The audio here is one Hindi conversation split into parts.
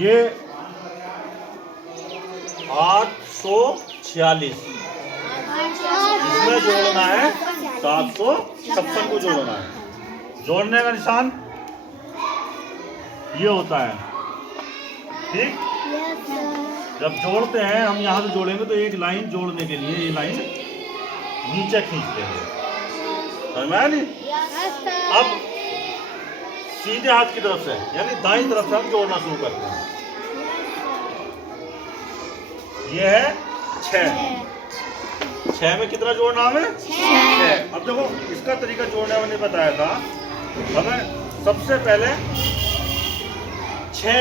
ये 846, इसमें जोड़ना है 756 को जोड़ना है। जोड़ने का निशान ये होता है, ठीक। जब जोड़ते हैं हम यहाँ से जोड़ेंगे तो एक लाइन जोड़ने के लिए ये लाइन नीचे खींच देंगे, समझ में आया नहीं। अब सीधे हाथ की तरफ से यानी दाईं तरफ से हम जोड़ना शुरू करते हैं। ये है 6 में कितना जोड़ना हमें 6। अब देखो इसका तरीका जोड़ने मैंने बताया था। हमें सबसे पहले 6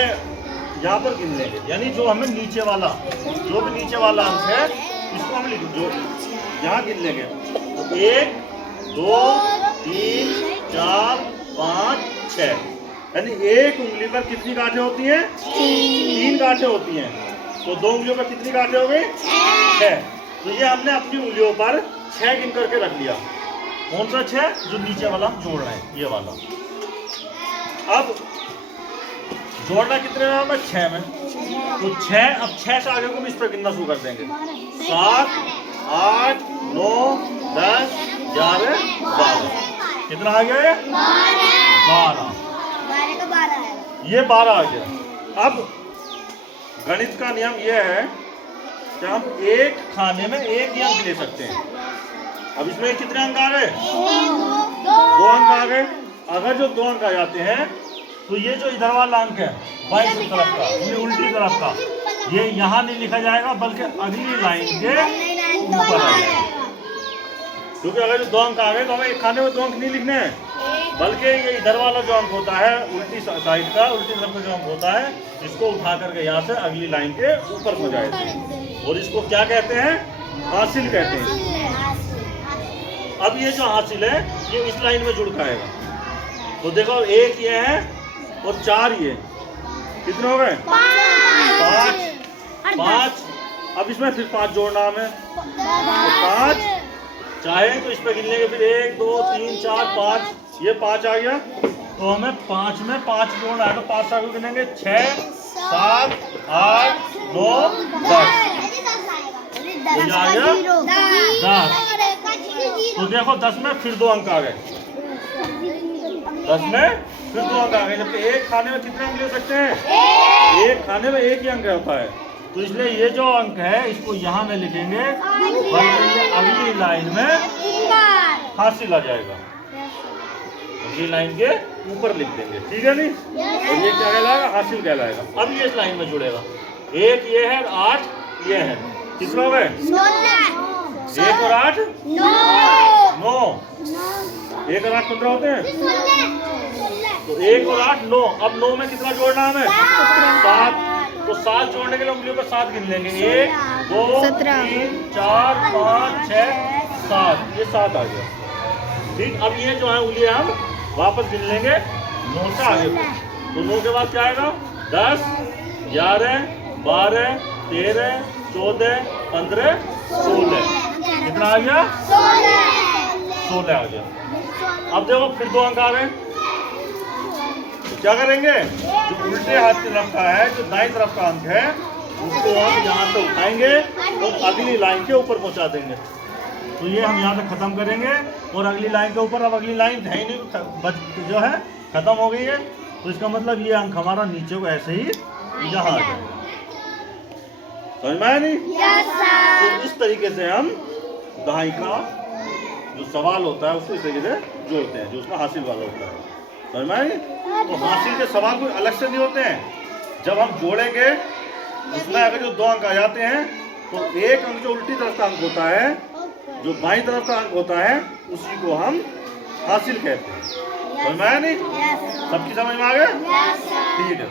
यहाँ पर गिन लेंगे, यानी जो हमें नीचे वाला जो भी नीचे वाला अंक है इसको हम लिख जो यहाँ गिन लेंगे। 1 2 3 4 5 6, यानी एक उंगली पर कितनी गांठें होती हैं 3 गांठें होती हैं। तो 2 उंगलियों पर कितनी गांठें हो गई 6। तो ये हमने अपनी उंगलियों पर 6 गिन करके रख लिया। कौन सा 6 जो नीचे वाला हम जोड़ रहे हैं ये वाला। अब जोड़ना कितने में हमें 6 में, तो 6 अब 6 से आगे को भी इस पर गिनना शुरू कर देंगे। 7 8 9 10 11 12, कितना आ गया 12। ये 12 आ गया। अब गणित का नियम यह है कि हम एक खाने में एक ही अंक ले सकते हैं। अब इसमें कितने अंक आ गए 2 अंक आ गए। अगर जो 2 अंक आ जाते हैं तो ये जो इधर वाला अंक है बाईं तरफ का, ये उल्टी तरफ का, ये यहाँ नहीं लिखा जाएगा बल्कि अगली लाइन के ऊपर आ जाएगा। क्योंकि अगर जो 2 अंक आ गए तो हमें एक खाने में 2 अंक नहीं लिखने हैं, बल्कि ये इधर वाला जो अंक होता है उल्टी साइड का, उल्टी तरफ का जो अंक होता है इसको उठा करके यहाँ से अगली लाइन के ऊपर हो जाएगा। और इसको क्या कहते हैं हासिल कहते हैं। अब ये जो हासिल है ये इस लाइन में जुड़ खाएगा। तो देखो 1 ये है और 4 ये, कितने हो गए 5। अब इसमें फिर 5 जोड़ना हमें, तो 5 चाहे तो इस पे गिन लेंगे फिर 1 2 3 4 5, ये 5 आ गया। तो हमें 5 में 5 जोड़ना है, तो 5 से आगे गिनेंगे 6 7 8 9 10, तो ये आ गया 10। तो देखो 10 में फिर 2 अंक आ गए, 10 में फिर 2 अंक आ गए, जबकि एक खाने में कितने अंक ले सकते हैं एक खाने में एक ही अंक होता है। तो इसलिए ये जो अंक है इसको यहाँ में लिखेंगे, बल्कि ये अगली लाइन में हासिल आ जाएगा, अगली लाइन के ऊपर लिख देंगे, ठीक है नहीं। और ये क्या कहलाएगा हासिल कहलाएगा। अब ये इस लाइन में जुड़ेगा। 1 ये है 8 ये है, कितने हो गए 1 और 8 9, 1 और 8 15 होते हैं। तो 1 और 8 9। अब 9 में कितना जोड़ना हमें 7, तो 7 जोड़ने के लिए उंगलियों पर 7 गिन लेंगे। 1 2 3 4 5 6 7, ये 7 आ गया, ठीक। अब ये जो है उंगलियां हम वापस गिन लेंगे 9 से आगे, तो 9 के बाद क्या आएगा 10 11 12 13 14 15 16, कितना आ गया 16 आ गया। अब देखो फिर 2 अंक आ गए, क्या करेंगे जो उल्टे हाथ की तरफ का है, जो दाईं तरफ का अंक है उसको हम यहाँ से उठाएंगे और अगली लाइन के ऊपर पहुँचा देंगे। तो ये हम यहाँ से खत्म करेंगे और अगली लाइन के ऊपर, अब अगली लाइन है ही नहीं जो है खत्म हो गई है, तो इसका मतलब ये अंक हमारा नीचे को ऐसे ही यहाँ आ जाएगा। समझ में आया नहीं। तो इस तरीके से हम दहाई का जो सवाल होता है उसको इस तरीके से जोड़ते हैं, जो उसका हासिल वाला होता है। समझ में आया। तो हासिल के सवाल कोई अलग से नहीं होते हैं। जब हम जोड़ेंगे उसमें अगर जो 2 अंक आ जाते हैं तो एक अंक जो उल्टी तरफ का अंक होता है, जो बाईं तरफ का अंक होता है, उसी को हम हासिल कहते हैं। समझ में आया नहीं। सबकी समझ में आ गया, ठीक है।